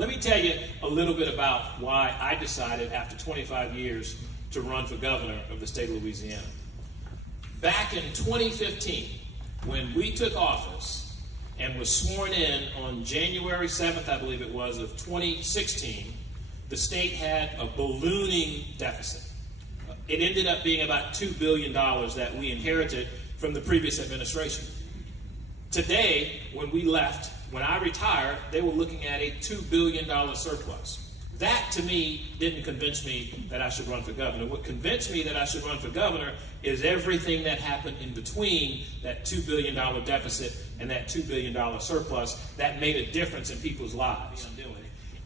Let me tell you a little bit about why I decided after 25 years to run for governor of the state of Louisiana. Back in 2015, when we took office and was sworn in on January 7th, I believe it was, of 2016, the state had a ballooning deficit. It ended up being about $2 billion that we inherited from the previous administration. Today, when we left, when I retired, they were looking at a $2 billion surplus. That, to me, didn't convince me that I should run for governor. What convinced me that I should run for governor is everything that happened in between that $2 billion deficit and that $2 billion surplus that made a difference in people's lives.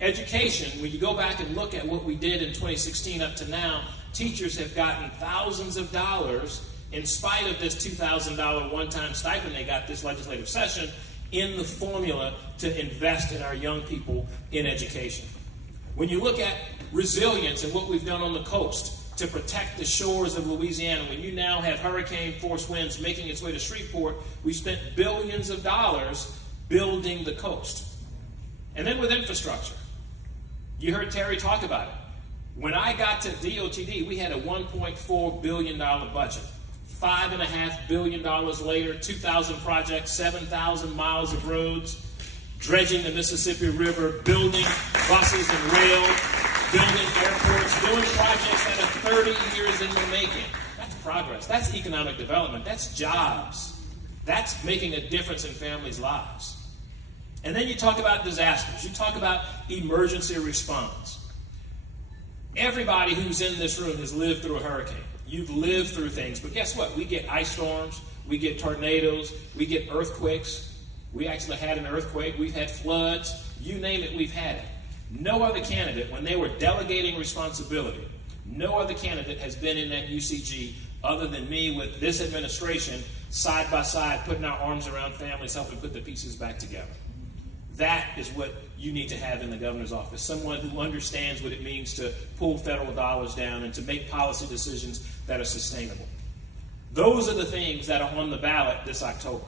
Education, when you go back and look at what we did in 2016 up to now, teachers have gotten thousands of dollars in spite of this $2,000 one-time stipend they got this legislative session in the formula to invest in our young people in education. When you look at resilience and what we've done on the coast to protect the shores of Louisiana, when you now have hurricane force winds making its way to Shreveport, we spent billions of dollars building the coast. And then with infrastructure, you heard Terry talk about it. When I got to DOTD, we had a $1.4 billion budget. $5.5 billion later, 2,000 projects, 7,000 miles of roads, dredging the Mississippi River, building buses and rail, building airports, doing projects that are 30 years in the making. That's progress. That's economic development. That's jobs. That's making a difference in families' lives. And then you talk about disasters. You talk about emergency response. Everybody who's in this room has lived through a hurricane. You've lived through things, but guess what? We get ice storms, we get tornadoes, we get earthquakes. We actually had an earthquake, we've had floods, you name it, we've had it. No other candidate, when they were delegating responsibility, no other candidate has been in that UCG other than me with this administration, side by side, putting our arms around families, helping put the pieces back together. That is what you need to have in the governor's office, someone who understands what it means to pull federal dollars down and to make policy decisions that are sustainable. Those are the things that are on the ballot this October.